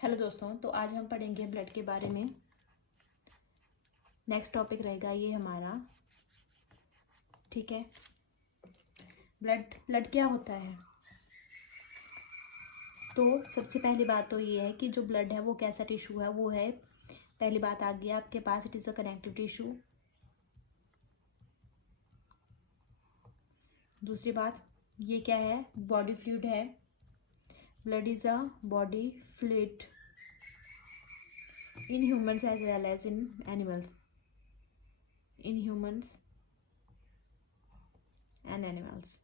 Hello दोस्तों, तो आज हम पढ़ेंगे ब्लड के बारे में। नेक्स्ट टॉपिक रहेगा ये हमारा, ठीक है। ब्लड क्या होता है? तो सबसे पहली बात तो ये है कि जो ब्लड है वो कैसा टिश्यू है। वो है, पहली बात आ गई आपके पास, it is a connective tissue. दूसरी बात, ये क्या है? बॉडी फ्लूइड है। Blood is a body fluid in humans as well as in animals, in humans and animals,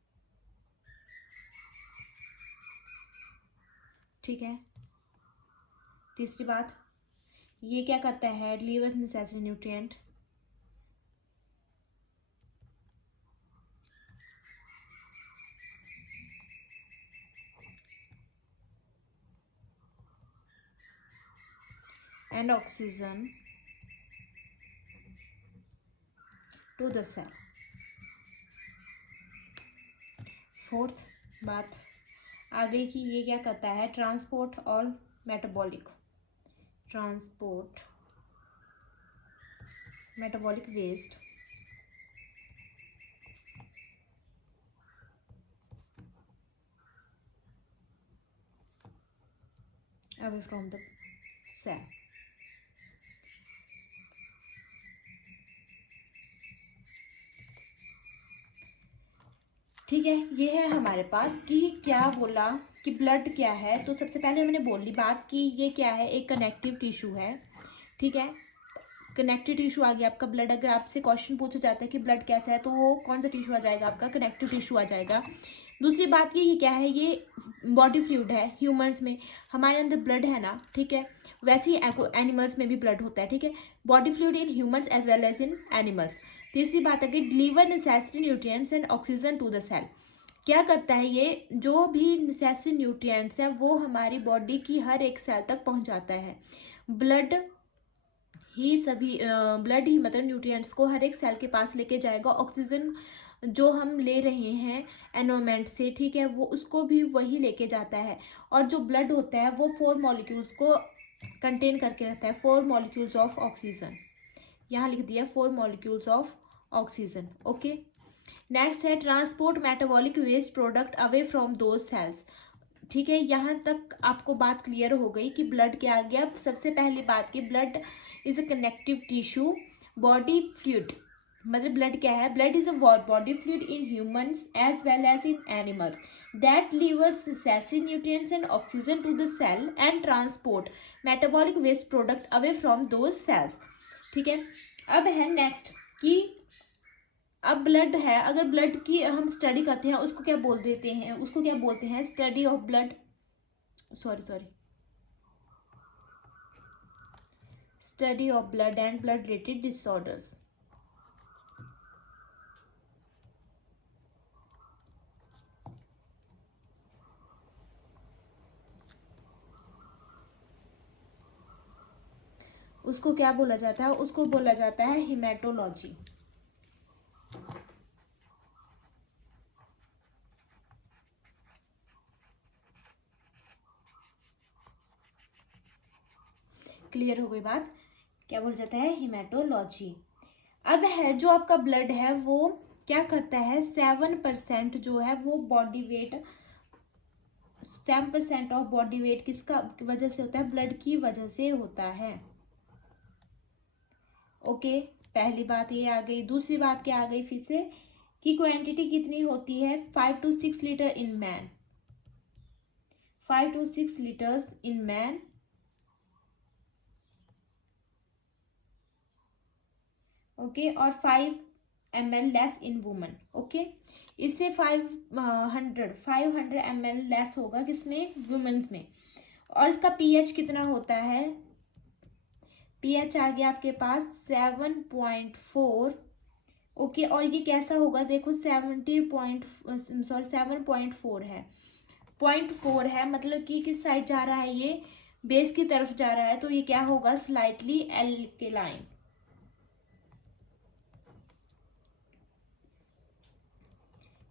ठीक है। तीसरी बात, ये क्या करता है? Delivers necessary nutrient. And oxygen to the cell. Fourth बात आ गई कि ये क्या करता है? ट्रांसपोर्ट और metabolic, transport metabolic waste away from the cell. ठीक है, ये है हमारे पास कि क्या बोला कि ब्लड क्या है। तो सबसे पहले मैंने बोली बात कि ये क्या है? एक कनेक्टिव टिश्यू है, ठीक है। कनेक्टिव टिश्यू आ गया आपका ब्लड। अगर आपसे क्वेश्चन पूछा जाता है कि ब्लड कैसा है, तो वो कौन सा टिश्यू आ जाएगा? आपका कनेक्टिव टिश्यू आ जाएगा। दूसरी बात ये क्या है? ये बॉडी फ्लूइड है। ह्यूमंस में हमारे अंदर ब्लड है ना, ठीक है, वैसे ही एनिमल्स में भी ब्लड होता है, ठीक है। Body fluid in humans as well as in animals. तीसरी बात है कि deliver necessary nutrients and oxygen to the cell. क्या करता है ये? जो भी नेसेसरी न्यूट्रिएंट्स है वो हमारी बॉडी की हर एक सेल तक पहुंचाता है। ब्लड ही सभी ब्लड ही मतलब न्यूट्रिएंट्स को हर एक सेल के पास लेके जाएगा। ऑक्सीजन जो हम ले रहे हैं एनवायरमेंट से, ठीक है, वो उसको भी वही लेके जाता है। और जो ब्लड होता है वो 4 मॉलिक्यूल्स को कंटेन करके रखता है। 4 मॉलिक्यूल्स ऑफ ऑक्सीजन, यहाँ लिख दिया 4 molecules of oxygen, okay. Next है transport metabolic waste product away from those cells. ठीक है, यहाँ तक आपको बात क्लियर हो गई कि ब्लड क्या आ गया। सबसे पहली बात की blood is a connective tissue. Body fluid मतलब ब्लड क्या है? Blood is a body fluid in humans as well as in animals that delivers necessary nutrients and oxygen to the cell and transport metabolic waste product away from those cells। ठीक है, अब है next कि अब blood है, अगर blood की हम स्टडी करते हैं उसको क्या बोल देते हैं? उसको क्या बोलते हैं? Study of blood, sorry, study of blood and blood related disorders. उसको क्या बोला जाता है? उसको बोला जाता है हिमेटोलॉजी। क्लियर हो गई बात? क्या बोला जाता है? हिमेटोलॉजी। अब है जो आपका ब्लड है वो क्या करता है? 7% जो है वो body weight, 7% of body weight किसका वजह से होता है? ब्लड की वजह से होता है, ओके। पहली बात ये आ गई। दूसरी बात क्या आ गई फिर से कि क्वांटिटी कितनी होती है? 5 to 6 litre in man, 5 to 6 litres in man, okay, और 5 ml less in woman, okay. इससे 500 ml लेस होगा किसमें? वुमेन्स में। और इसका पीएच कितना होता है? पीएच आ गया आपके पास 7.4, ओके। और ये कैसा होगा? देखो 7.4 है, 0.4 है, मतलब कि किस साइड जा रहा है? ये बेस की तरफ जा रहा है, तो ये क्या होगा? Slightly alkaline.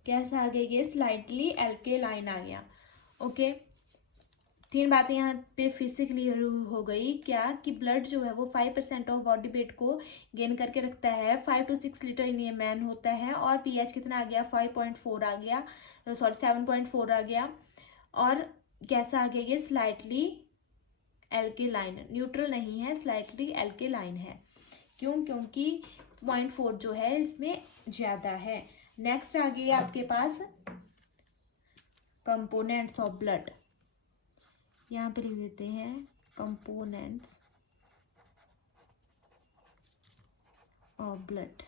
कैसा आ गया? ये स्लाइटली एल्केलाइन आ गया, ओके। तीन बातें यहाँ पे फिर से क्लियर हो गई क्या कि ब्लड जो है वो 5% ऑफ बॉडी वेट को गेन करके रखता है। 5 to 6 litre in a man होता है। और पीएच कितना आ गया, 5.4 आ गया, सॉरी 7.4 आ गया। और कैसा आ गया ये, स्लाइटली एल्केलाइन, न्यूट्रल नहीं है, स्लाइटली एल्केलाइन है। क्यों, क्योंकि 0.4 जो है इसमें ज़्यादा है। नेक्स्ट आ गई आपके पास कंपोनेंट्स ऑफ ब्लड। यहाँ पे लिख देते हैं कंपोनेंट्स ऑफ ब्लड।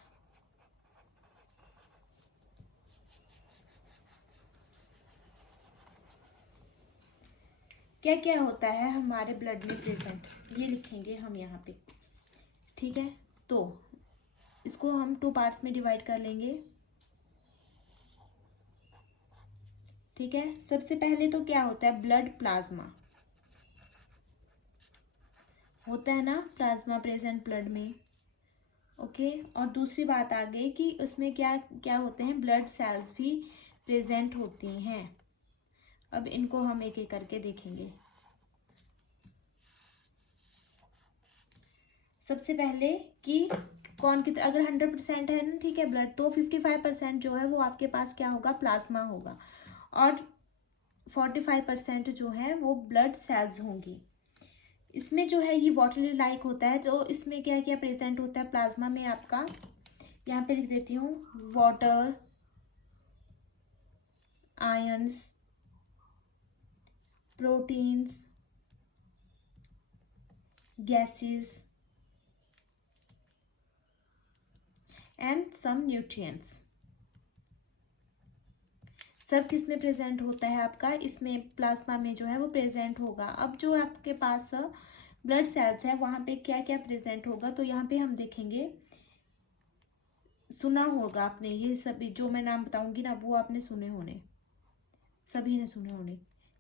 क्या क्या होता है हमारे ब्लड में प्रेजेंट, ये लिखेंगे हम यहाँ पे। ठीक है, तो इसको हम 2 पार्ट्स में डिवाइड कर लेंगे। ठीक है, सबसे पहले तो क्या होता है, ब्लड प्लाज्मा होता है ना, प्लाज्मा प्रेजेंट ब्लड में। ओके, और दूसरी बात आ गई कि उसमें क्या क्या होते हैं, ब्लड सेल्स भी प्रेजेंट होती हैं। अब इनको हम एक एक करके देखेंगे। सबसे पहले कि कौन कितना, अगर 100% है ना, ठीक है ब्लड, तो 55% जो है वो आपके पास क्या होगा, प्लाज्मा होगा। और 45% जो है वो ब्लड सेल्स होंगी। इसमें जो है ये वाटर लाइक होता है, तो इसमें क्या क्या प्रेजेंट होता है प्लाज्मा में आपका, यहाँ पे लिख देती हूँ, water, ions, proteins, gases and some nutrients. सब किस में प्रेजेंट होता है आपका, इसमें प्लाज्मा में जो है वो प्रेजेंट होगा। अब जो आपके पास ब्लड सेल्स है वहाँ पे क्या क्या प्रेजेंट होगा, तो यहाँ पे हम देखेंगे, सुना होगा आपने ये सभी जो मैं नाम बताऊंगी ना, वो आपने सुने होने, सभी ने सुने होने।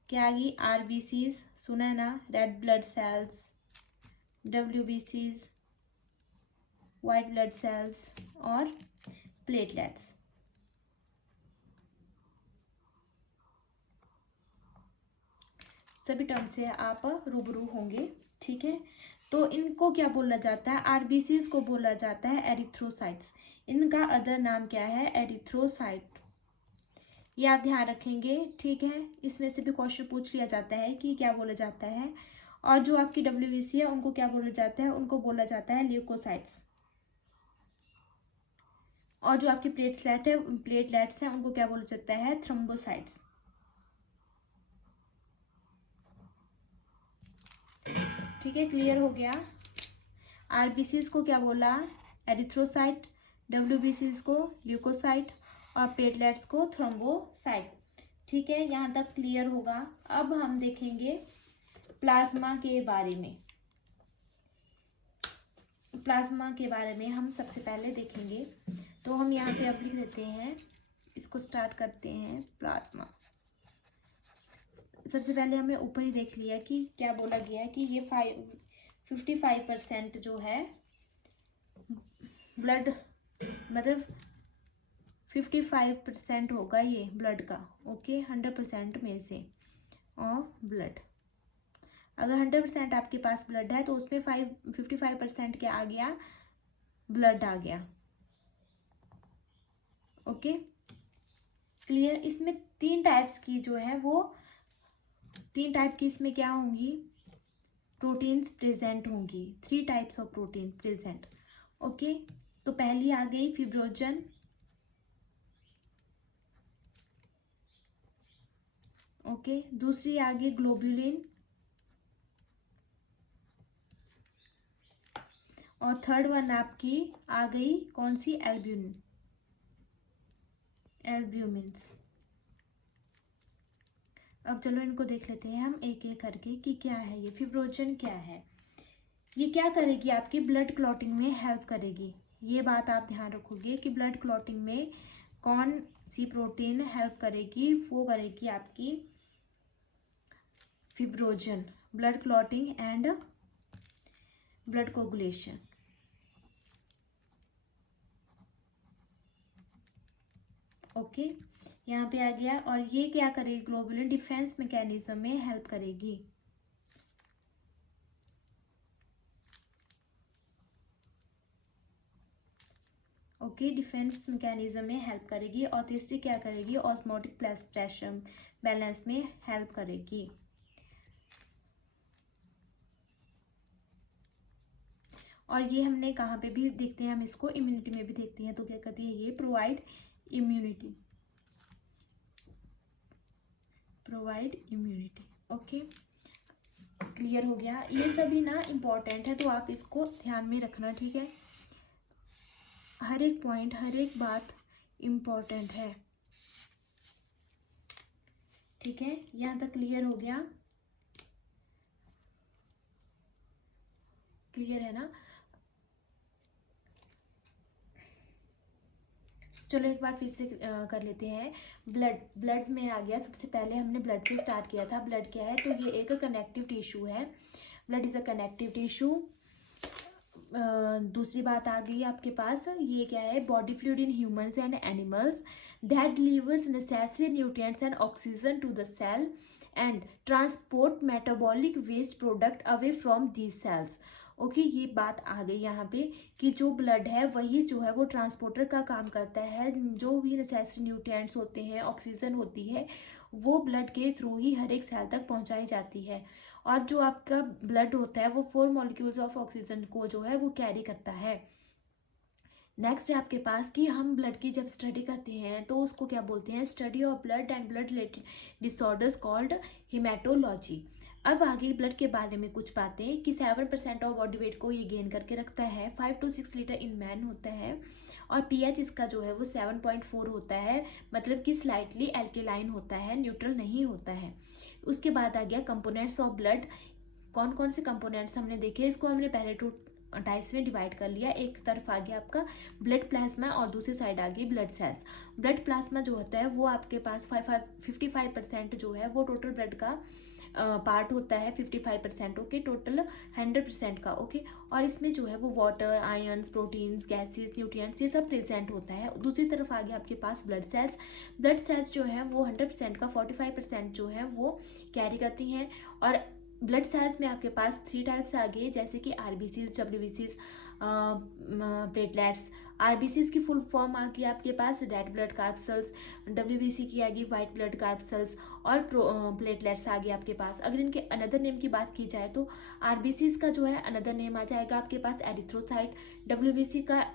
क्या आ गई, आरबीसीज सुना है ना, रेड ब्लड सेल्स, डब्ल्यूबीसीज वाइट ब्लड सेल्स, और प्लेटलेट्स। सभी टर्म से आप रूबरू होंगे। ठीक है, तो इनको क्या बोला जाता है, आरबीसीज को बोला जाता है एरिथ्रोसाइट्स। इनका अदर नाम क्या है, एरिथ्रोसाइट। ये आप ध्यान रखेंगे। ठीक है, इसमें से भी क्वेश्चन पूछ लिया जाता है कि क्या बोला जाता है। और जो आपकी डब्ल्यूबीसी है उनको क्या बोला जाता है, उनको बोला जाता है ल्यूकोसाइट्स। और जो आपकी प्लेटलेट्स हैं उनको क्या बोला जाता है, थ्रोम्बोसाइट्स। ठीक है, क्लियर हो गया। आरबीसीज को क्या बोला, एरिथ्रोसाइट, डब्ल्यूबीसीज को ल्यूकोसाइट, और प्लेटलेट्स को थ्रोम्बोसाइट। ठीक है, यहाँ तक क्लियर होगा। अब हम देखेंगे प्लाज्मा के बारे में। प्लाज्मा के बारे में हम सबसे पहले देखेंगे, तो हम यहाँ पे अब लिख देते हैं, इसको स्टार्ट करते हैं, प्लाज्मा। सबसे पहले हमने ऊपर ही देख लिया कि क्या बोला गया है कि ये 55% जो है ब्लड, मतलब 55% होगा ये ब्लड का। ओके, 100% में से ऑफ ब्लड, अगर 100% आपके पास ब्लड है तो उसमें 55% क्या आ गया, ब्लड आ गया। Okay, clear. इसमें 3 टाइप्स की जो है वो, 3 टाइप की इसमें क्या होंगी, प्रोटीन्स प्रेजेंट होंगी। 3 types of protein present. Okay, तो पहली आ गई फिब्रोजन, ओके, दूसरी आ गई ग्लोबुलिन, और थर्ड वन आपकी आ गई कौन सी, एल्ब्यूमिन, एल्ब्यूमिन्स। अब चलो इनको देख लेते हैं हम एक एक करके कि क्या है ये फिब्रोजन, क्या है ये, क्या करेगी, आपकी ब्लड क्लॉटिंग में हेल्प करेगी। ये बात आप ध्यान रखोगे कि ब्लड क्लॉटिंग में कौन सी प्रोटीन हेल्प करेगी, वो करेगी आपकी fibrinogen, blood clotting and blood coagulation. Okay, यहाँ पे आ गया। और ये क्या करेगी, ग्लोबुलिन डिफेंस मैकेनिज्म में हेल्प करेगी। ओके, डिफेंस मैकेनिज्म में हेल्प करेगी। ऑथेस्टिक क्या करेगी, ऑस्मोटिक प्रेशर बैलेंस में हेल्प करेगी। और ये हमने कहाँ पे भी देखते हैं, हम इसको इम्यूनिटी में भी देखते हैं। तो क्या कहती है ये, provide immunity, provide immunity. Okay, clear हो गया। ये सभी ना इम्पॉर्टेंट है, तो आप इसको ध्यान में रखना, ठीक है। हर एक पॉइंट, हर एक बात इम्पॉर्टेंट है, ठीक है। यहाँ तक क्लियर हो गया, क्लियर है ना। चलो एक बार फिर से कर लेते हैं। ब्लड में आ गया। सबसे पहले हमने ब्लड से स्टार्ट किया था। ब्लड क्या है, तो ये एक कनेक्टिव टिश्यू है। Blood is a connective tissue. दूसरी बात आ गई आपके पास, ये क्या है, body fluid in humans and animals that delivers necessary nutrients and oxygen to the cell and transport metabolic waste product away from these cells. Okay, ये बात आ गई यहाँ पे कि जो ब्लड है वही जो है वो ट्रांसपोर्टर का काम करता है। जो भी नेसेसरी न्यूट्रिएंट्स होते हैं, ऑक्सीजन होती है, वो ब्लड के थ्रू ही हर एक सेल तक पहुँचाई जाती है। और जो आपका ब्लड होता है वो 4 मॉलिक्यूल्स ऑफ ऑक्सीजन को जो है वो कैरी करता है। नेक्स्ट है आपके पास कि हम ब्लड की जब स्टडी करते हैं तो उसको क्या बोलते हैं, study of blood and blood related disorders called haematology. अब आगे ब्लड के बारे में कुछ बातें कि 7% ऑफ बॉडी वेट को ये गेन करके रखता है। 5 to 6 लीटर इन मैन होता है। और पीएच इसका जो है वो 7.4 होता है, मतलब कि स्लाइटली एल्केलाइन होता है, न्यूट्रल नहीं होता है। उसके बाद आ गया कंपोनेंट्स ऑफ ब्लड। कौन कौन से कंपोनेंट्स हमने देखे, इसको हमने पहले 2 टाइप्स में डिवाइड कर लिया। एक तरफ आ गया आपका ब्लड प्लाज्मा और दूसरी साइड आ गई ब्लड सेल्स। ब्लड प्लाज्मा जो होता है वो आपके पास 55% जो है वो टोटल ब्लड का पार्ट होता है। 55%, ओके, टोटल 100% का, ओके। और इसमें जो है वो water, ions, proteins, gases, nutrients, ये सब प्रेजेंट होता है। दूसरी तरफ आ गया आपके पास ब्लड सेल्स। ब्लड सेल्स जो है वो 100% का 45% जो है वो कैरी करती हैं। और ब्लड सेल्स में आपके पास 3 टाइप्स आ गए, जैसे कि आरबीसीज, डब्ल्यूबीसीज, प्लेटलेट्स। आरबीसीज की फुल फॉर्म आ गई आपके पास red blood card cells, WBC की आ गई वाइट ब्लड कार्ड सेल्स, और प्लेटलेट्स आ गए आपके पास। अगर इनके अनदर नेम की बात की जाए तो आरबीसीज का जो है अनदर नेम आ जाएगा आपके पास एरिथ्रोसाइट, डब्ल्यूबीसी का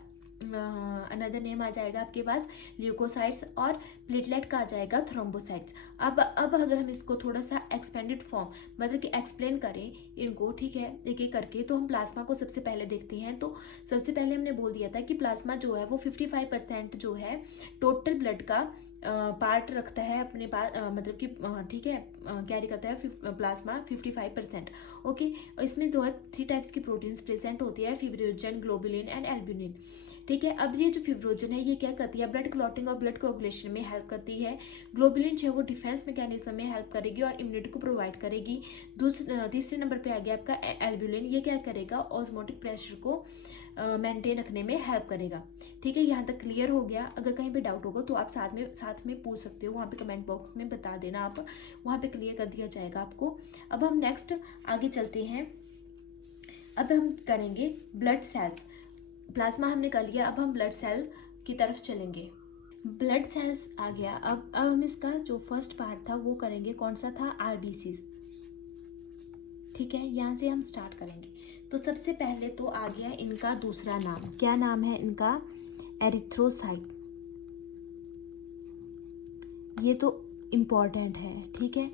अनदर नेम आ जाएगा आपके पास ल्यूकोसाइट्स, और प्लेटलेट का आ जाएगा थ्रोम्बोसाइट्स। अब अगर हम इसको थोड़ा सा एक्सपेंडेड फॉर्म, मतलब कि एक्सप्लेन करें इनको, ठीक है, एक एक करके, तो हम प्लाज्मा को सबसे पहले देखते हैं। तो सबसे पहले हमने बोल दिया था कि प्लाज्मा जो है वो 55% जो है टोटल ब्लड का पार्ट रखता है अपने पास, मतलब कि ठीक है, कैरी करता है प्लाज्मा 55%, ओके। इसमें 3 टाइप्स की प्रोटीन्स प्रेजेंट होती है, फिब्रिनोजन, ग्लोबुलिन एंड एल्ब्यूमिन, ठीक है। अब ये जो फिब्रोजन है ये क्या करती है, ब्लड क्लॉटिंग और ब्लड कोगुलेशन में हेल्प करती है। ग्लोबुलिन जो है वो डिफेंस मैकेनिज्म में हेल्प करेगी और इम्यूनिटी को प्रोवाइड करेगी। तीसरे नंबर पे आ गया आपका एल्ब्यूलिन, ये क्या करेगा, ऑस्मोटिक प्रेशर को मेंटेन रखने में हेल्प करेगा, ठीक है। यहाँ तक क्लियर हो गया। अगर कहीं पे डाउट होगा तो आप साथ में पूछ सकते हो, वहाँ पे कमेंट बॉक्स में बता देना, आप वहाँ पे क्लियर कर दिया जाएगा आपको। अब हम नेक्स्ट आगे चलते हैं। अब हम करेंगे ब्लड सेल्स। प्लाज्मा हमने कर लिया, अब हम ब्लड सेल की तरफ चलेंगे। ब्लड सेल्स आ गया। अब हम इसका जो फर्स्ट पार्ट था वो करेंगे, कौन सा था, आरबीसी, ठीक है। यहाँ से हम स्टार्ट करेंगे। तो सबसे पहले तो आ गया इनका दूसरा नाम, क्या नाम है इनका, एरिथ्रोसाइट। ये तो इम्पॉर्टेंट है, ठीक है,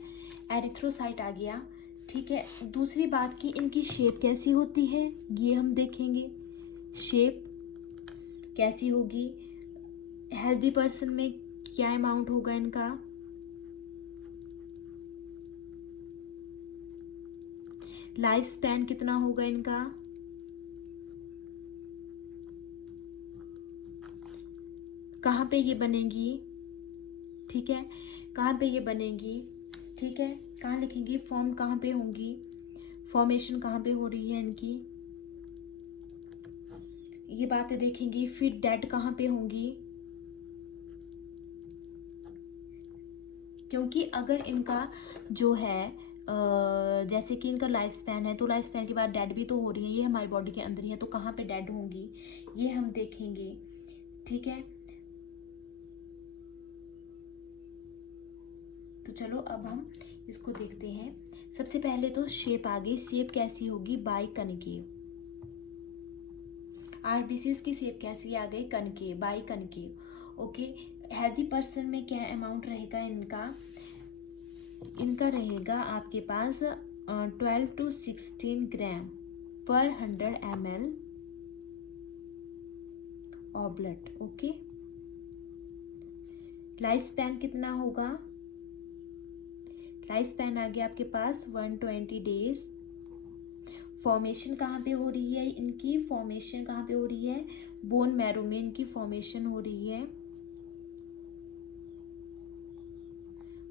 एरिथ्रोसाइट आ गया, ठीक है। दूसरी बात की इनकी शेप कैसी होती है ये हम देखेंगे। शेप कैसी होगी, हेल्दी पर्सन में क्या अमाउंट होगा इनका, लाइफ स्पैन कितना होगा इनका, कहाँ पे ये बनेगी, ठीक है, कहाँ पे ये बनेगी, ठीक है, कहाँ लिखेंगी, फॉर्म कहाँ पे होंगी, फॉर्मेशन कहाँ पे हो रही है इनकी, ये बातें देखेंगी। फिर डेड कहाँ पे होंगी, क्योंकि अगर इनका जो है जैसे कि इनका लाइफ स्पैन है, तो लाइफ स्पैन के बाद डेड भी तो हो रही है, ये हमारी बॉडी के अंदर ही है, तो कहाँ पे डेड होंगी ये हम देखेंगे, ठीक है, तो चलो अब हम इसको देखते हैं। सबसे पहले तो शेप आ गई। शेप कैसी होगी? बाइकनकेव। आरबीसीज की शेप कैसी आ गई? Concave, biconcave. Okay, healthy person में क्या अमाउंट रहेगा इनका? इनका रहेगा आपके पास 12 to 16 ग्राम पर 100 ml of blood. Okay, life span कितना होगा? लाइफ स्पैन आ गया आपके पास 120 डेज। फॉर्मेशन कहाँ पे हो रही है इनकी? फॉर्मेशन कहाँ पे हो रही है? बोन मैरो में इनकी फॉर्मेशन हो रही है।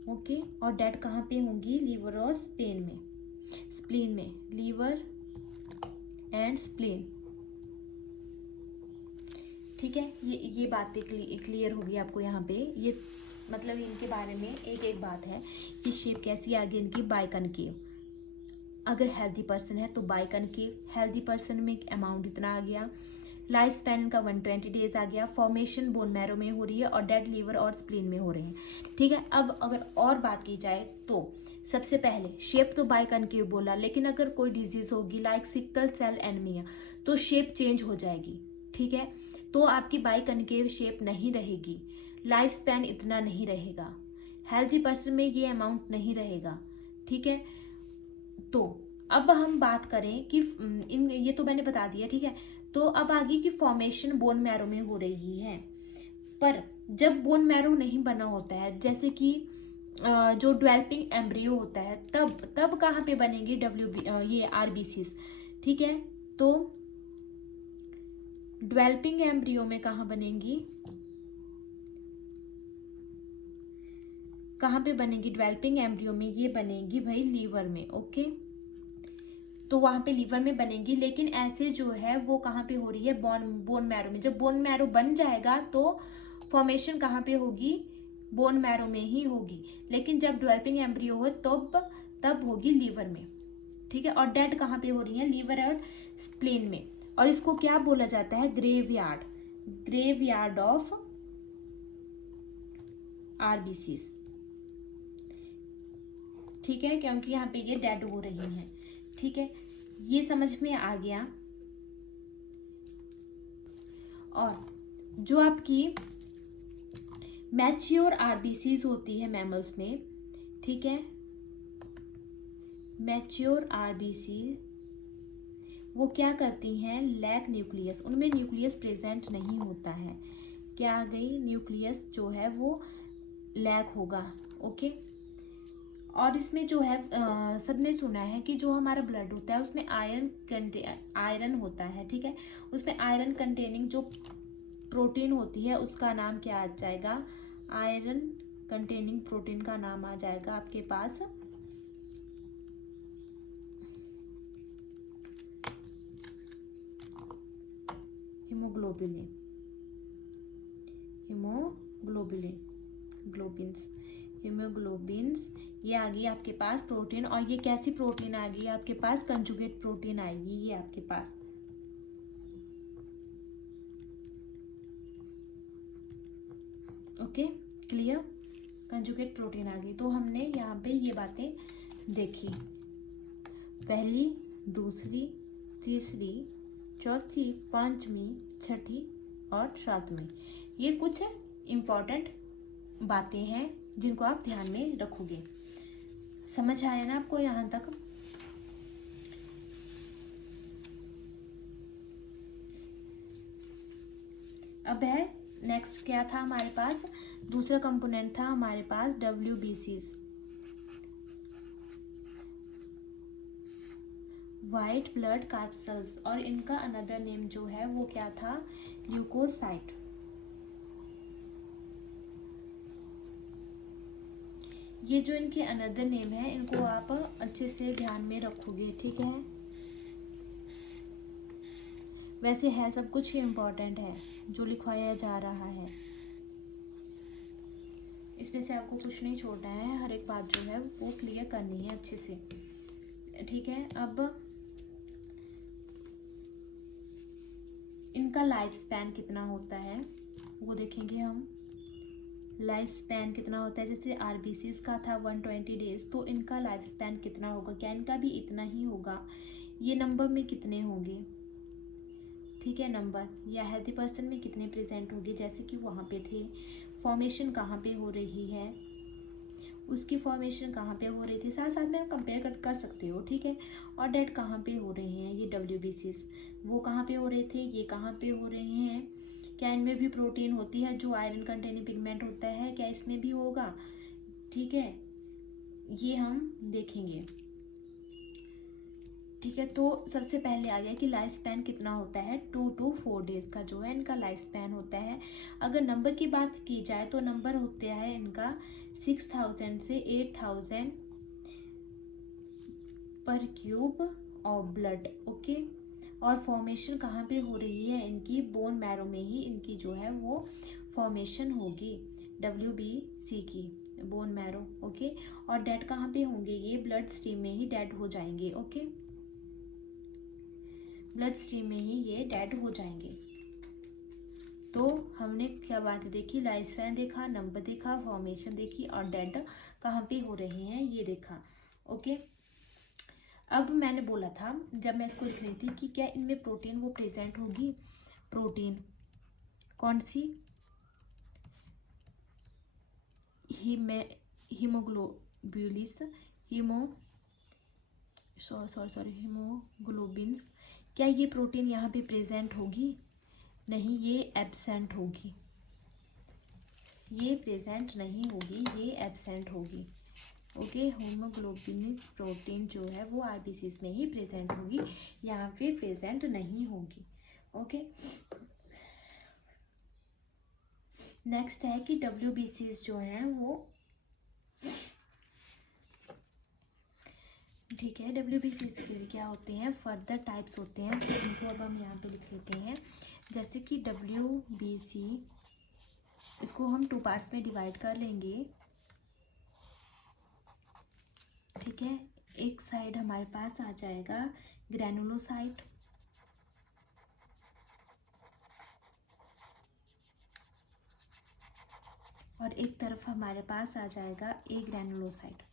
ओके, और डेड कहाँ पे होंगी? लीवर और स्प्लीन में, स्प्लीन में, लीवर एंड स्प्लीन। ठीक है, ये बातें क्लियर होगी आपको यहाँ पे। ये मतलब इनके बारे में एक एक बात है कि शेप कैसी आ गई इनकी? बाइकनकेव। अगर हेल्दी पर्सन है तो बाइकनकेव। हेल्दी पर्सन में अमाउंट इतना आ गया। लाइफ स्पैन इनका 120 डेज आ गया। फॉर्मेशन बोन मैरो में हो रही है और डेड लीवर और स्प्लीन में हो रहे हैं। ठीक है, अब अगर और बात की जाए तो सबसे पहले शेप तो बाइकनकेव बोला, लेकिन अगर कोई डिजीज होगी लाइक सिकल सेल एनीमिया तो शेप चेंज हो जाएगी। ठीक है, तो आपकी बाइकनकेव शेप नहीं रहेगी। लाइफ स्पैन इतना नहीं रहेगा। हेल्दी पर्सन में ये अमाउंट नहीं रहेगा। ठीक है, तो अब हम बात करें कि ये तो मैंने बता दिया। ठीक है, तो अब आगे की फॉर्मेशन बोन मैरो में हो रही है। पर जब बोन मैरो नहीं बना होता है, जैसे कि जो डेवलपिंग एम्ब्रियो होता है, तब कहाँ पे बनेंगे? ये आरबीसीज। ठीक है, तो डेवलपिंग एम्ब्रियो में कहाँ बनेंगी? कहाँ पे बनेगी डेवलपिंग एम्ब्रियो में? ये बनेगी भाई लीवर में। ओके, तो वहां पे लीवर में बनेगी, लेकिन ऐसे जो है वो कहाँ पे हो रही है? बोन मैरो में। जब बोन मैरो बन जाएगा तो फॉर्मेशन कहाँ पे होगी? बोन मैरो में ही होगी। लेकिन जब डेवलपिंग एम्ब्रियो हो तब होगी लीवर में। ठीक है, और डेड कहाँ पे हो रही है? लीवर और स्प्लीन में। और इसको क्या बोला जाता है? Graveyard, graveyard of RBCs. ठीक है, क्योंकि यहाँ पे ये डेड हो रही हैं। ठीक है, ये समझ में आ गया। और जो आपकी मैच्योर आरबीसीज होती है मैमल्स में, ठीक है, मैच्योर आरबीसी वो क्या करती हैं? लैक न्यूक्लियस, उनमें न्यूक्लियस प्रेजेंट नहीं होता है। क्या आ गई? न्यूक्लियस जो है वो लैक होगा। ओके, और इसमें जो है सबने सुना है कि जो हमारा ब्लड होता है उसमें आयरन होता है। ठीक है, उसमें आयरन कंटेनिंग जो प्रोटीन होती है उसका नाम क्या आ जाएगा? आयरन कंटेनिंग प्रोटीन का नाम आ जाएगा आपके पास हीमोग्लोबिन। हीमोग्लोबिन्स ये आ गई आपके पास प्रोटीन। और ये कैसी प्रोटीन आ गई आपके पास? कंजुगेट प्रोटीन आएगी ये आपके पास। Okay, clear? कंजुगेट प्रोटीन आ गई। तो हमने यहाँ पे ये बातें देखी, पहली, दूसरी, तीसरी, चौथी, पांचवी, छठी और सातवीं। ये कुछ इम्पोर्टेंट बातें हैं जिनको आप ध्यान में रखोगे। समझ आया ना आपको यहाँ तक? अब है नेक्स्ट क्या था हमारे पास? दूसरा कंपोनेंट था हमारे पास WBCs, वाइट ब्लड कार्पल्स। और इनका अनदर नेम जो है वो क्या था? ल्यूकोसाइट। ये जो इनके अनदर नेम है इनको आप अच्छे से ध्यान में रखोगे। ठीक है, वैसे है सब कुछ ही इम्पोर्टेंट है जो लिखवाया जा रहा है, इसमें से आपको कुछ नहीं छोड़ना है। हर एक बात जो है वो क्लियर करनी है अच्छे से। ठीक है, अब इनका लाइफ स्पैन कितना होता है? वो देखेंगे हम। लाइफ स्पैन कितना होता है, जैसे आरबीसीज का था 120 डेज, तो इनका लाइफ स्पैन कितना होगा, क्या इनका भी इतना ही होगा, ये नंबर में कितने होंगे, ठीक है, नंबर या हेल्दी पर्सन में कितने प्रेजेंट होंगे, जैसे कि वहाँ पे थे। फॉर्मेशन कहाँ पे हो रही है, उसकी फॉर्मेशन कहाँ पे हो रही थी, साथ साथ में आप कंपेयर कर सकते हो, ठीक है। और डेट कहाँ पे हो रहे हैं, ये डब्ल्यूबीसीज वो कहाँ पे हो रहे थे, ये कहाँ पे हो रहे हैं, क्या इनमें भी प्रोटीन होती है जो आयरन कंटेनिंग पिगमेंट होता है, क्या इसमें भी होगा, ठीक है, ये हम देखेंगे, ठीक है। तो सबसे पहले आ गया कि लाइफ स्पैन कितना होता है, 2 to 4 डेज का जो है इनका लाइफ स्पैन होता है। अगर नंबर की बात की जाए तो नंबर होते हैं इनका 6000 से 8000 पर क्यूब ऑफ ब्लड, ओके। और फॉर्मेशन कहाँ पे हो रही है इनकी, बोन मैरो में ही इनकी जो है वो फॉर्मेशन होगी, WBC की, बोन मैरो, ओके। और डेड कहाँ पे होंगे, ये ब्लड स्ट्रीम में ही डेड हो जाएंगे, ओके, ब्लड स्ट्रीम में ही ये डेड हो जाएंगे। तो हमने क्या बात देखी, लाइफ स्पैन देखा, नंबर देखा, फॉर्मेशन देखी, और डेड कहाँ पे हो रहे हैं ये देखा, ओके। अब मैंने बोला था जब मैं इसको लिख रही थी कि क्या इनमें प्रोटीन वो प्रेजेंट होगी, प्रोटीन कौन सी, हीमोग्लोब्यूलिस, हीमोग्लोबिन्स, क्या ये प्रोटीन यहाँ पे प्रेजेंट होगी, नहीं, ये एब्सेंट होगी, ये प्रेजेंट नहीं होगी, ये एब्सेंट होगी, ओके। हीमोग्लोबिन प्रोटीन जो है वो आरबीसीज में ही प्रेजेंट होगी, यहाँ पे प्रेजेंट नहीं होगी, ओके। नेक्स्ट है कि डब्ल्यूबीसीज जो हैं वो, ठीक है, डब्ल्यूबीसीज के क्या होते हैं, फर्दर टाइप्स होते हैं, तो इनको अब हम यहाँ पे लिख लेते हैं। जैसे कि WBC, इसको हम 2 पार्ट्स में डिवाइड कर लेंगे, ठीक है। एक साइड हमारे पास आ जाएगा ग्रैनुलोसाइट, और एक तरफ हमारे पास आ जाएगा ए ग्रैनुलोसाइट,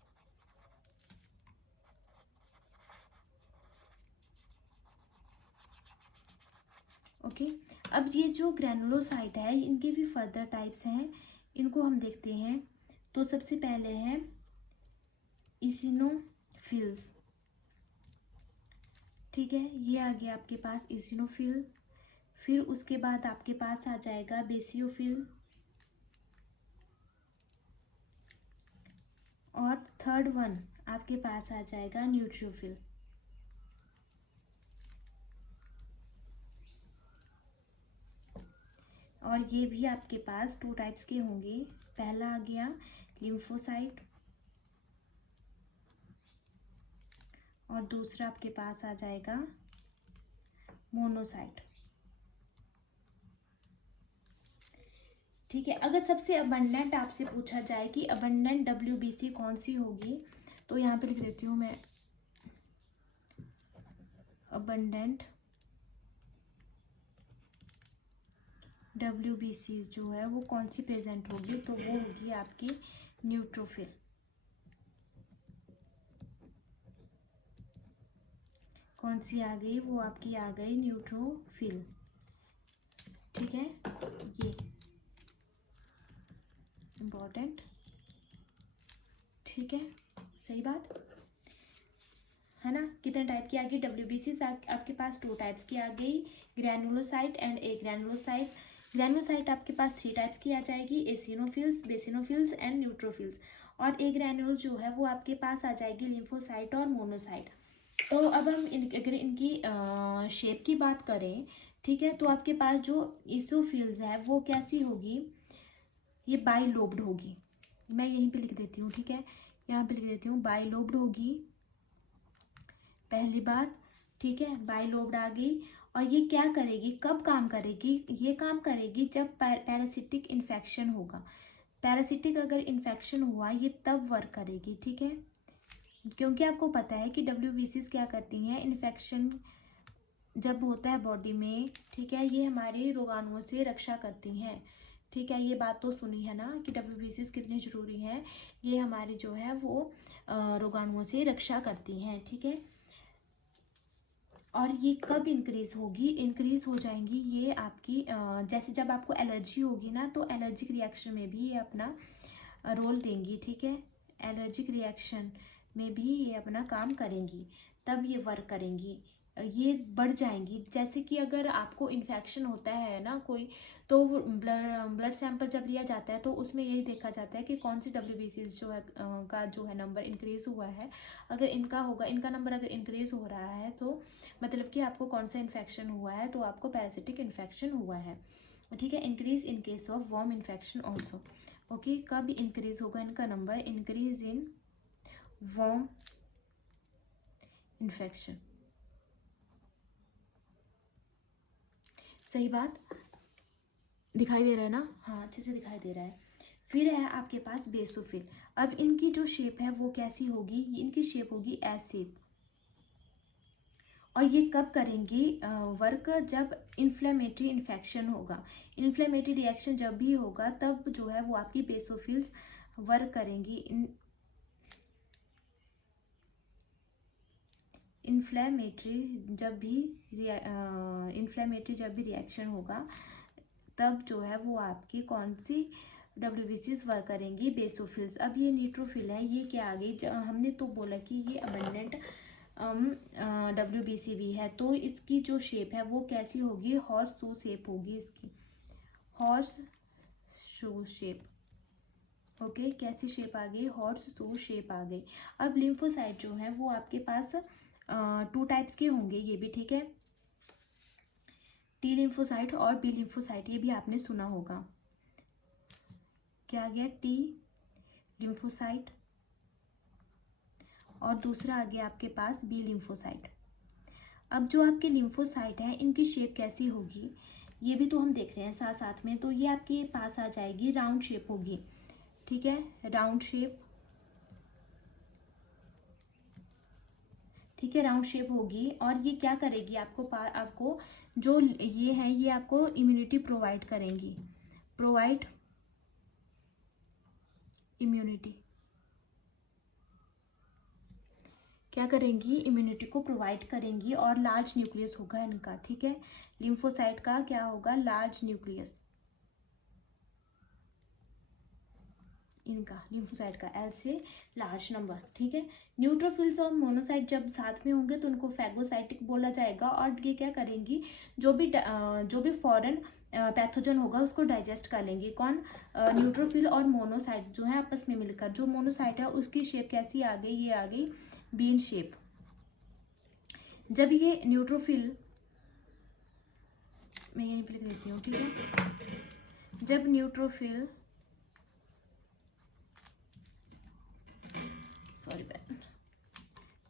ओके। अब ये जो ग्रैनुलोसाइट है इनके भी फर्दर टाइप्स हैं, इनको हम देखते हैं। तो सबसे पहले है इसिनोफिल्स, ठीक है, ये आ गया आपके पास इसिनोफिल। फिर उसके बाद आपके पास आ जाएगा बेसियोफिल, और थर्ड वन आपके पास आ जाएगा न्यूट्रोफिल, और ये भी आपके पास 2 टाइप्स के होंगे। पहला आ गया लिम्फोसाइट, और दूसरा आपके पास आ जाएगा मोनोसाइट, ठीक है। अगर सबसे अबंडेंट आपसे पूछा जाए कि अबंडेंट WBC कौन सी होगी, तो यहाँ पे लिख देती हूँ मैं, अबंडेंट WBC जो है वो कौन सी प्रेजेंट होगी, तो वो होगी आपकी न्यूट्रोफिल, कौन सी आ गई, वो आपकी आ गई न्यूट्रोफिल, ठीक है, ये इम्पोर्टेंट, ठीक है, सही बात है ना। कितने टाइप की आ गई WBC, आपके पास 2 टाइप्स की आ गई, granulocyte and A granulocyte. Granulocyte आपके पास 3 टाइप्स की आ जाएगी, एसिनोफिल्स, बेसिनोफिल्स एंड न्यूट्रोफिल्स। और ए ग्रैनुल जो है वो आपके पास आ जाएगी लिम्फोसाइट और मोनोसाइट। तो अब हम अगर इनकी शेप की बात करें, ठीक है, तो आपके पास जो इसोफिल्स है वो कैसी होगी, ये बाइलोब्ड होगी, मैं यहीं पे लिख देती हूँ, ठीक है, यहाँ पे लिख देती हूँ बाइलोब्ड होगी, पहली बात, ठीक है, बाइलोब्ड आ गई। और ये क्या करेगी, कब काम करेगी, ये काम करेगी जब पैरासिटिक इन्फेक्शन होगा, पैरासिटिक अगर इन्फेक्शन हुआ ये तब वर्क करेगी, ठीक है, क्योंकि आपको पता है कि WBCs क्या करती हैं, इन्फेक्शन जब होता है बॉडी में, ठीक है, ये हमारे रोगाणुओं से रक्षा करती हैं, ठीक है, ये बात तो सुनी है ना कि WBCs कितनी ज़रूरी हैं। ये हमारी जो है वो रोगाणुओं से रक्षा करती हैं। ठीक है, और ये कब इंक्रीज़ होगी, इंक्रीज़ हो जाएंगी ये आपकी जैसे जब आपको एलर्जी होगी ना, तो एलर्जिक रिएक्शन में भी ये अपना रोल देंगी। ठीक है, एलर्जिक रिएक्शन में भी ये अपना काम करेंगी, तब ये वर्क करेंगी, ये बढ़ जाएंगी। जैसे कि अगर आपको इन्फेक्शन होता है ना कोई, तो ब्लड सैंपल जब लिया जाता है तो उसमें यही देखा जाता है कि कौन सी WBCs जो है का जो है नंबर इंक्रीज़ हुआ है। अगर इनका होगा, इनका नंबर अगर इंक्रीज़ हो रहा है तो मतलब कि आपको कौन सा इन्फेक्शन हुआ है, तो आपको पैरासिटिक इन्फेक्शन हुआ है। ठीक है, increase in case of worm infection also. Okay, कब इंक्रीज होगा इनका number, increase in worm infection. सही बात, दिखाई दे रहा है ना? हाँ, अच्छे से दिखाई दे रहा है। फिर है आपके पास बेसोफिल। अब इनकी जो शेप है वो कैसी होगी, इनकी शेप होगी एस शेप। और ये कब करेंगी वर्क, जब इन्फ्लेमेटरी इन्फेक्शन होगा, इन्फ्लेमेटरी रिएक्शन जब भी होगा तब जो है वो आपकी बेसोफिल्स वर्क करेंगी। इन्फ्लेमेटरी जब भी रिएक्शन होगा तब जो है वो आपकी कौन सी WBCs वर्क करेंगी, बेसोफिल्स। अब ये न्यूट्रोफिल है, ये क्या आ गई, हमने तो बोला कि ये अबंडेंट WBC भी है, तो इसकी जो शेप है वो कैसी होगी, हॉर्स शू शेप होगी इसकी, हॉर्स शू शेप। ओके, कैसी शेप आ गई, हॉर्स शू शेप आ गई। अब लिम्फोसाइट जो है वो आपके पास 2 टाइप्स के होंगे, ये भी ठीक है, T लिम्फोसाइट और B लिम्फोसाइट, ये भी आपने सुना होगा। क्या आ गया, T लिम्फोसाइट और दूसरा आ गया आपके पास B लिम्फोसाइट। अब जो आपके लिम्फोसाइट है इनकी शेप कैसी होगी, ये भी तो हम देख रहे हैं साथ साथ में। तो ये आपके पास आ जाएगी, राउंड शेप होगी। ठीक है, राउंड शेप, ठीक है, राउंड शेप होगी। और ये क्या करेगी, आपको जो ये है ये आपको इम्यूनिटी प्रोवाइड करेंगी, प्रोवाइड इम्यूनिटी, क्या करेंगी, इम्यूनिटी को प्रोवाइड करेंगी। और लार्ज न्यूक्लियस होगा इनका। ठीक है, लिम्फोसाइट का क्या होगा, लार्ज न्यूक्लियस, इनका लिम्फोसाइट का L से लार्ज नंबर। ठीक है, न्यूट्रोफिल्स और मोनोसाइट जब साथ में होंगे तो उनको फैगोसाइटिक बोला जाएगा। और ये क्या करेंगी, जो भी फॉरेन पैथोजन होगा उसको डाइजेस्ट कर लेंगे। कौन, न्यूट्रोफिल और मोनोसाइट जो है आपस में मिलकर। जो मोनोसाइट है उसकी शेप कैसी आ गई, ये आ गई बीन शेप। जब ये न्यूट्रोफिल, मैं यहीं पर लिख देती हूँ, ठीक है, जब न्यूट्रोफिल,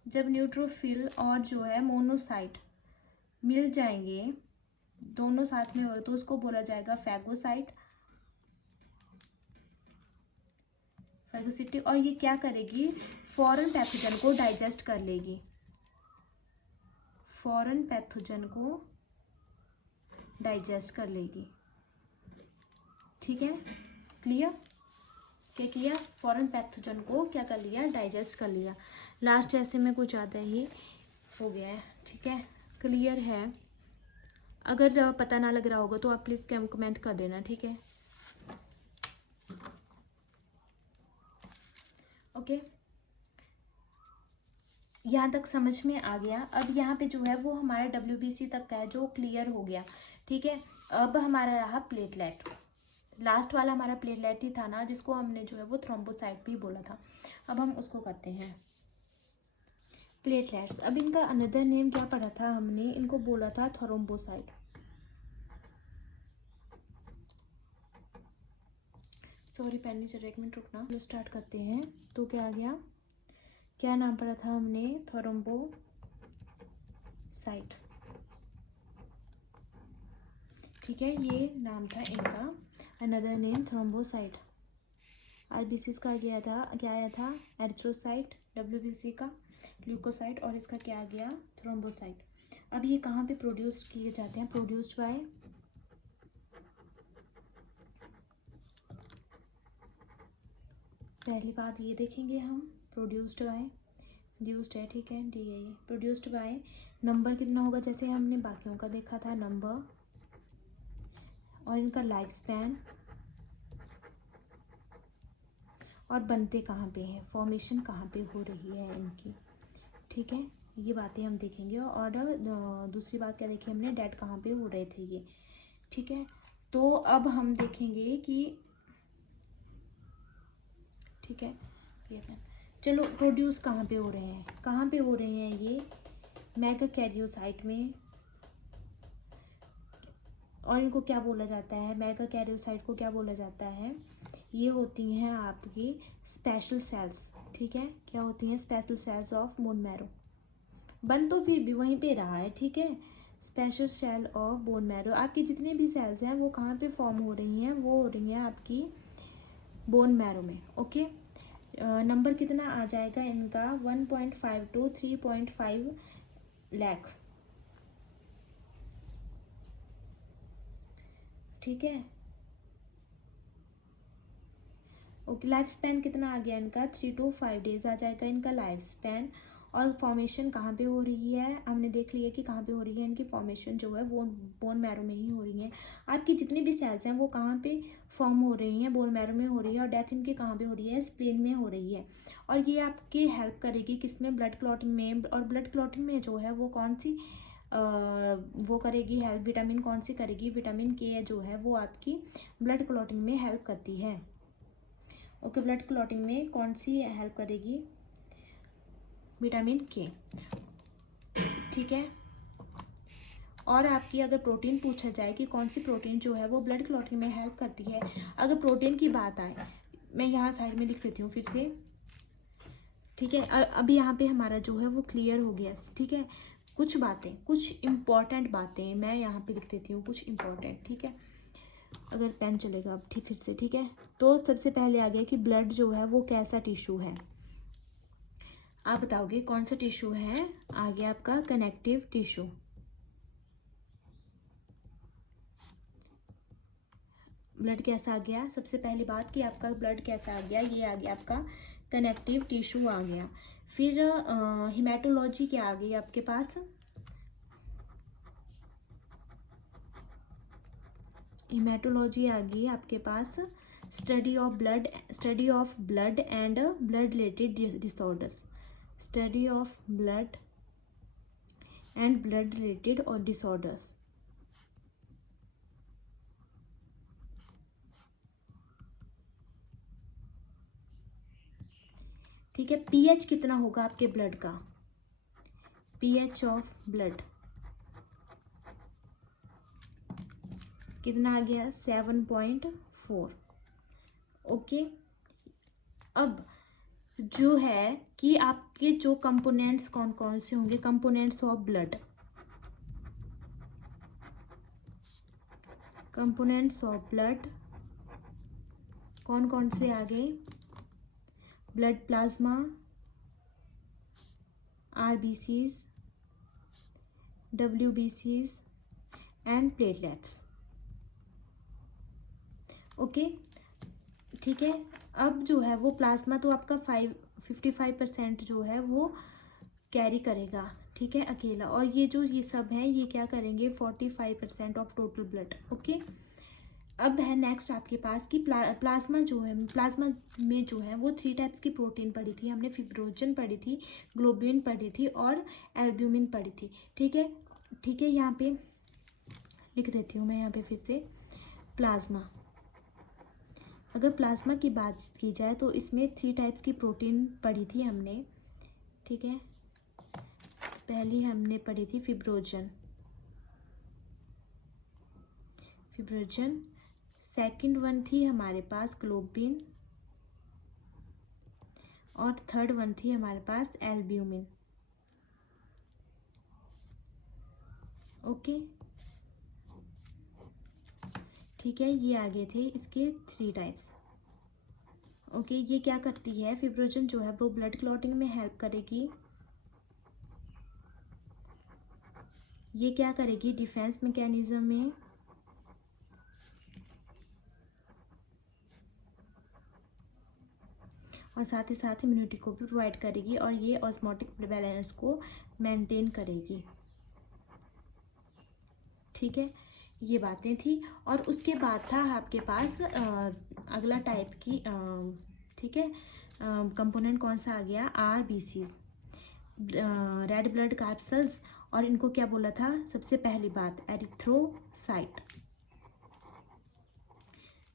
जब न्यूट्रोफिल और जो है मोनोसाइट मिल जाएंगे, दोनों साथ में हो, तो उसको बोला जाएगा फैगोसाइट, फैगोसिटिक। और ये क्या करेगी, फॉरेन पैथोजन को डाइजेस्ट कर लेगी, फॉरेन पैथोजन को डाइजेस्ट कर लेगी। ठीक है, क्लियर, क्या किया, फॉरेन पैथोजन को क्या कर लिया, डाइजेस्ट कर लिया। लास्ट ऐसे में कुछ ज़्यादा ही हो गया है। ठीक है, क्लियर है। अगर पता ना लग रहा होगा तो आप प्लीज़ कमेंट कर देना। ठीक है, ओके, यहाँ तक समझ में आ गया। अब यहाँ पे जो है वो हमारा WBC तक का है जो क्लियर हो गया। ठीक है, अब हमारा रहा प्लेटलेट। लास्ट वाला हमारा प्लेटलेट ही था ना, जिसको हमने जो है वो थ्रोम्बोसाइट भी बोला था। अब हम उसको करते हैं, प्लेटलेट्स। अब इनका अनदर नेम क्या पढ़ा था हमने, इनको बोला था थ्रोम्बोसाइट। सॉरी पेन नहीं चल रहा, 1 मिनट रुकना, तो स्टार्ट करते हैं। तो क्या आ गया, क्या नाम पढ़ा था हमने, थ्रोम्बोसाइट। ठीक है, ये नाम था इनका, अनदर नेम थ्रोम्बोसाइट। RBCs का क्या आया था, एरिथ्रोसाइट, WBC का ल्यूकोसाइट, और इसका क्या आ गया, थ्रोम्बोसाइट। अब ये कहाँ पे प्रोड्यूस किए जाते हैं, प्रोड्यूस्ड बाय पहली बात ये देखेंगे हम, प्रोड्यूस्ड बाय, प्रोड्यूस्ड है, ठीक है, डी है ये, प्रोड्यूस्ड बाय, नंबर कितना होगा जैसे हमने बाकियों का देखा था नंबर, और इनका लाइफ स्पैन, और बनते कहाँ पे हैं, फॉर्मेशन कहाँ पे हो रही है इनकी, ठीक है, ये बातें हम देखेंगे। और दूसरी बात क्या देखी हमने, डेट कहाँ पे हो रहे थे ये, ठीक है। तो अब हम देखेंगे कि, ठीक है, ये चलो प्रोड्यूस कहाँ पे हो रहे हैं, कहाँ पे हो रहे हैं ये, मेगाकैरियोसाइट में, और इनको क्या बोला जाता है, मेगाकैरियोसाइट को क्या बोला जाता है, ये होती हैं आपकी स्पेशल सेल्स, ठीक है, क्या होती हैं, special cells of bone marrow, बन तो फिर भी वहीं पे रहा है, ठीक है, special cell of bone marrow, आपकी जितने भी सेल्स हैं वो कहाँ पे फॉर्म हो रही हैं, वो हो रही हैं आपकी बोन मैरो में, ओके। नंबर कितना आ जाएगा इनका, 1.5 to 3.5 लाख, ठीक है, ओके। लाइफ स्पैन कितना आ गया इनका, 3 to 5 डेज आ जाएगा इनका लाइफ स्पैन। और फॉर्मेशन कहाँ पे हो रही है, हमने देख लिया कि कहाँ पे हो रही है इनकी फॉर्मेशन जो है वो बोन मैरो में ही हो रही है। आपकी जितनी भी सेल्स हैं वो कहाँ पे फॉर्म हो रही हैं, बोन मैरो में हो रही है, और डेथ इनकी कहाँ पे हो रही है, स्प्लीन में हो रही है। और ये आपकी हेल्प करेगी किसमें, ब्लड क्लॉटिंग में, और ब्लड क्लॉटिंग में जो है वो कौन सी वो करेगी हेल्प, विटामिन कौन सी करेगी, विटामिन के जो है वो आपकी ब्लड क्लॉटिंग में हेल्प करती है, ओके। ब्लड क्लॉटिंग में कौन सी हेल्प करेगी, विटामिन के, ठीक है। और आपकी अगर प्रोटीन पूछा जाए कि कौन सी प्रोटीन जो है वो ब्लड क्लॉटिंग में हेल्प करती है, अगर प्रोटीन की बात आए, मैं यहाँ साइड में लिख देती हूँ फिर से, ठीक है। अभी यहाँ पे हमारा जो है वो क्लियर हो गया, ठीक है। कुछ बातें, कुछ इम्पॉर्टेंट बातें मैं यहाँ पे लिख देती हूँ, कुछ इम्पॉर्टेंट, ठीक है, अगर पेन चलेगा अब, ठीक, फिर से, ठीक है। तो सबसे पहले आ गया कि ब्लड जो है वो कैसा टिश्यू है, आप बताओगे कौन सा टिश्यू है, आ गया आपका कनेक्टिव टिश्यू। ब्लड कैसा आ गया, सबसे पहली बात कि आपका ब्लड कैसा आ गया, ये आ गया आपका कनेक्टिव टिश्यू आ गया। फिर हिमेटोलॉजी क्या आ गई आपके पास, हिमेटोलॉजी आ गई आपके पास, study of blood, study of blood and blood related disorders, study of blood and blood related और डिसऑर्डर्स, ठीक है। पीएच कितना होगा आपके ब्लड का, पीएच ऑफ ब्लड कितना आ गया, 7.4, ओके। अब जो है कि आपके जो कंपोनेंट्स कौन कौन से होंगे, components of blood, components of blood कौन कौन से आ गए, ब्लड प्लाज्मा, आरबीसीज, डब्ल्यूबीसीज एंड प्लेटलेट्स, ओके, ठीक है। अब जो है वो प्लाज्मा तो आपका 55% जो है वो कैरी करेगा, ठीक है, अकेला, और ये जो ये सब है ये क्या करेंगे, 45% ऑफ टोटल ब्लड, ओके। अब है नेक्स्ट आपके पास कि प्लाज्मा जो है, प्लाज्मा में जो है वो 3 टाइप्स की प्रोटीन पड़ी थी हमने, फिब्रोजन पड़ी थी, ग्लोबिन पड़ी थी, और एल्ब्यूमिन पड़ी थी, ठीक है, ठीक है। यहाँ पे लिख देती हूँ मैं यहाँ पे फिर से, प्लाज्मा, अगर प्लाज्मा की बात की जाए तो इसमें 3 टाइप्स की प्रोटीन पढ़ी थी हमने, ठीक है। पहली हमने पढ़ी थी फिब्रोजन, फिब्रोजन, सेकंड वन थी हमारे पास ग्लोबिन, और थर्ड वन थी हमारे पास एल्ब्यूमिन, ओके, ठीक है। ये आगे थे इसके 3 टाइप्स, ओके। ये क्या करती है, फिब्रोजन जो है वो ब्लड क्लॉटिंग में हेल्प करेगी, ये क्या करेगी, डिफेंस मैकेनिज्म में, और साथ ही साथ इम्यूनिटी को भी प्रोवाइड करेगी और ये ऑस्मोटिक बैलेंस को मेंटेन करेगी। ठीक है, ये बातें थी। और उसके बाद था आपके पास अगला टाइप की ठीक है कंपोनेंट कौन सा आ गया, RBCs, रेड ब्लड कार्सेल्स। और इनको क्या बोला था, सबसे पहली बात एरिथ्रोसाइट।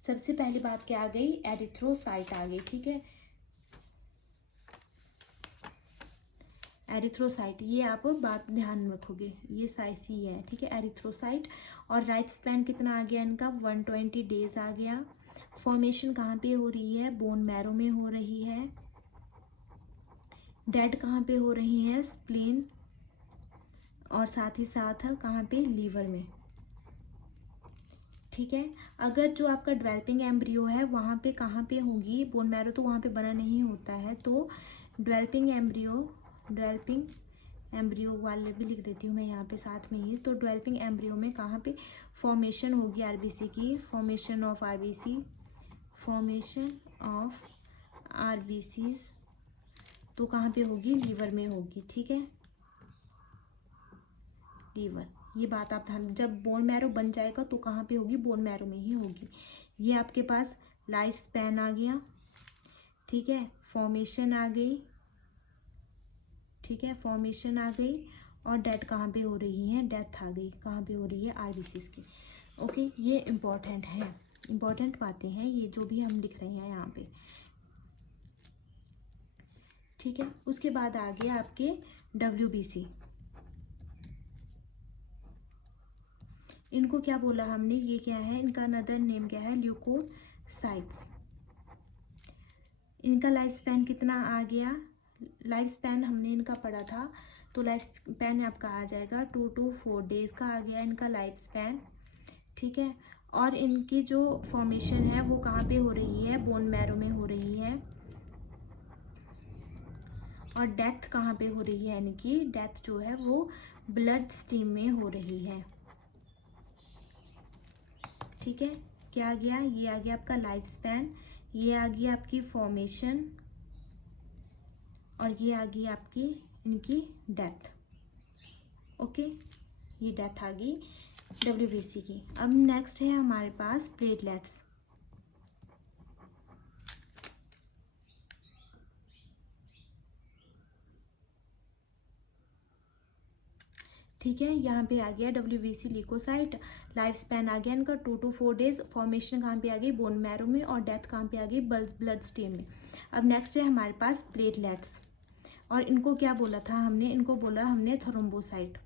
सबसे पहली बात क्या आ गई, एरिथ्रोसाइट आ गई। ठीक है, एरिथ्रोसाइट, ये आप बात ध्यान में रखोगे, ये साइज ही है। ठीक है, एरिथ्रोसाइट। और लाइफ स्पैन कितना आ गया इनका, 120 डेज आ गया। फॉर्मेशन कहाँ पे हो रही है, बोन मैरो में हो रही है। डेड कहाँ पे हो रही है, स्प्लीन और साथ ही साथ कहाँ पे, लीवर में। ठीक है, अगर जो आपका डेवलपिंग एम्ब्रियो है वहाँ पे कहाँ पे होगी, बोन मैरो तो वहाँ पे बना नहीं होता है, तो डेवलपिंग एम्ब्रियो वाले भी लिख देती हूँ मैं यहाँ पे साथ में ही। तो डेवलपिंग एम्ब्रियो में कहाँ पे फॉर्मेशन होगी आरबीसी की, फॉर्मेशन ऑफ आरबीसीज तो कहाँ पे होगी, लीवर में होगी। ठीक है, लीवर, ये बात आप ध्यान, जब बोन मैरो बन जाएगा तो कहाँ पे होगी, बोन मैरो में ही होगी। ये आपके पास लाइफ स्पैन आ गया। ठीक है, फॉर्मेशन आ गई। ठीक है, फॉर्मेशन आ गई। और डेथ कहाँ पे हो रही है, डेथ आ गई, कहाँ पे हो रही है, आरबीसीज की। ओके, ये इम्पॉर्टेंट है, इम्पॉर्टेंट बातें हैं ये जो भी हम लिख रहे हैं यहाँ पे। ठीक है, उसके बाद आ गया आपके WBC। इनको क्या बोला हमने, ये क्या है, इनका अनदर नेम क्या है, ल्यूकोसाइट्स। इनका लाइफ स्पैन कितना आ गया, लाइफ स्पैन हमने इनका पढ़ा था, तो लाइफ स्पैन आपका आ जाएगा 2 to 4 डेज का आ गया इनका लाइफ स्पैन। ठीक है, और इनकी जो फॉर्मेशन है वो कहाँ पे हो रही है, बोन मैरो में हो रही है। और डेथ कहाँ पे हो रही है, इनकी डेथ जो है वो ब्लड स्ट्रीम में हो रही है। ठीक है, क्या आ गया, ये आ गया आपका लाइफ स्पैन, ये आ गई आपकी फॉर्मेशन और ये आ गई आपकी इनकी डेथ। ओके, ये डेथ आ गई WBC की। अब नेक्स्ट है हमारे पास प्लेटलेट्स। ठीक है, यहाँ पे आ गया WBC ल्यूकोसाइट, लाइफ स्पैन आ गया इनका 2 to 4 डेज, फॉर्मेशन कहाँ पे आ गई, बोन मैरो में, और डेथ कहाँ पे आ गई, ब्लड स्ट्रीम में। अब नेक्स्ट है हमारे पास प्लेटलेट्स। और इनको क्या बोला था हमने, इनको बोला हमने थ्रोम्बोसाइट।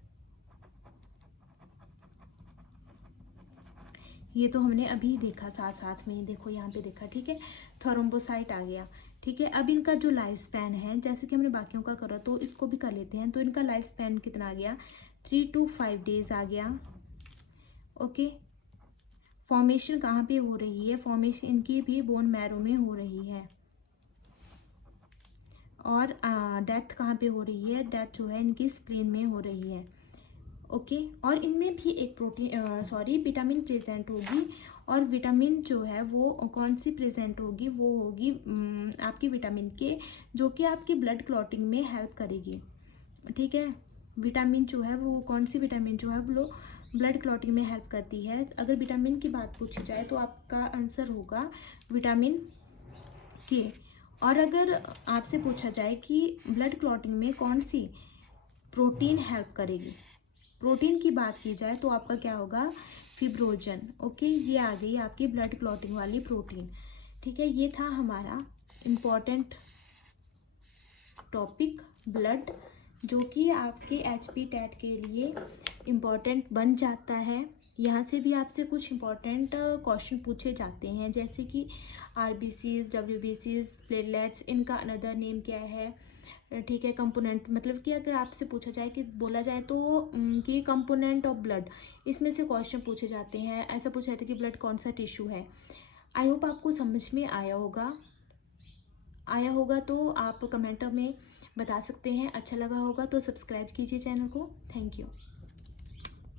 ये तो हमने अभी देखा, साथ साथ में ही देखो यहाँ पे देखा। ठीक है, थ्रोम्बोसाइट आ गया। ठीक है, अब इनका जो लाइफ स्पैन है, जैसे कि हमने बाकियों का करा तो इसको भी कर लेते हैं। तो इनका लाइफ स्पैन कितना आ गया, 3 to 5 डेज आ गया। ओके, फॉर्मेशन कहाँ पे हो रही है, फॉर्मेशन इनकी भी बोन मैरो में हो रही है। और डेथ कहाँ पे हो रही है, डेथ जो है इनकी स्प्लीन में हो रही है। ओके, और इनमें भी एक प्रोटीन विटामिन प्रेजेंट होगी। और विटामिन जो है वो कौन सी प्रेजेंट होगी, वो होगी आपकी विटामिन के, जो कि आपकी ब्लड क्लॉटिंग में हेल्प करेगी। ठीक है, विटामिन जो है वो कौन सी विटामिन जो है वो ब्लड क्लॉटिंग में हेल्प करती है। अगर विटामिन की बात पूछी जाए तो आपका आंसर होगा विटामिन के। और अगर आपसे पूछा जाए कि ब्लड क्लॉटिंग में कौन सी प्रोटीन हेल्प करेगी, प्रोटीन की बात की जाए तो आपका क्या होगा, फिब्रोजन। ओके, ये आ गई आपकी ब्लड क्लॉटिंग वाली प्रोटीन। ठीक है, ये था हमारा इम्पॉर्टेंट टॉपिक ब्लड, जो कि आपके HP टेट के लिए इम्पॉर्टेंट बन जाता है। यहाँ से भी आपसे कुछ इम्पॉर्टेंट क्वेश्चन पूछे जाते हैं, जैसे कि RBCs, WBCs, प्लेटलेट्स, इनका अनदर नेम क्या है। ठीक है, कंपोनेंट, मतलब कि अगर आपसे पूछा जाए कि बोला जाए तो कि कंपोनेंट ऑफ ब्लड, इसमें से क्वेश्चन पूछे जाते हैं। ऐसा पूछा जाता है कि ब्लड कौन सा टिश्यू है। आई होप आपको समझ में आया होगा तो आप कमेंट में बता सकते हैं। अच्छा लगा होगा तो सब्सक्राइब कीजिए चैनल को। Thank you.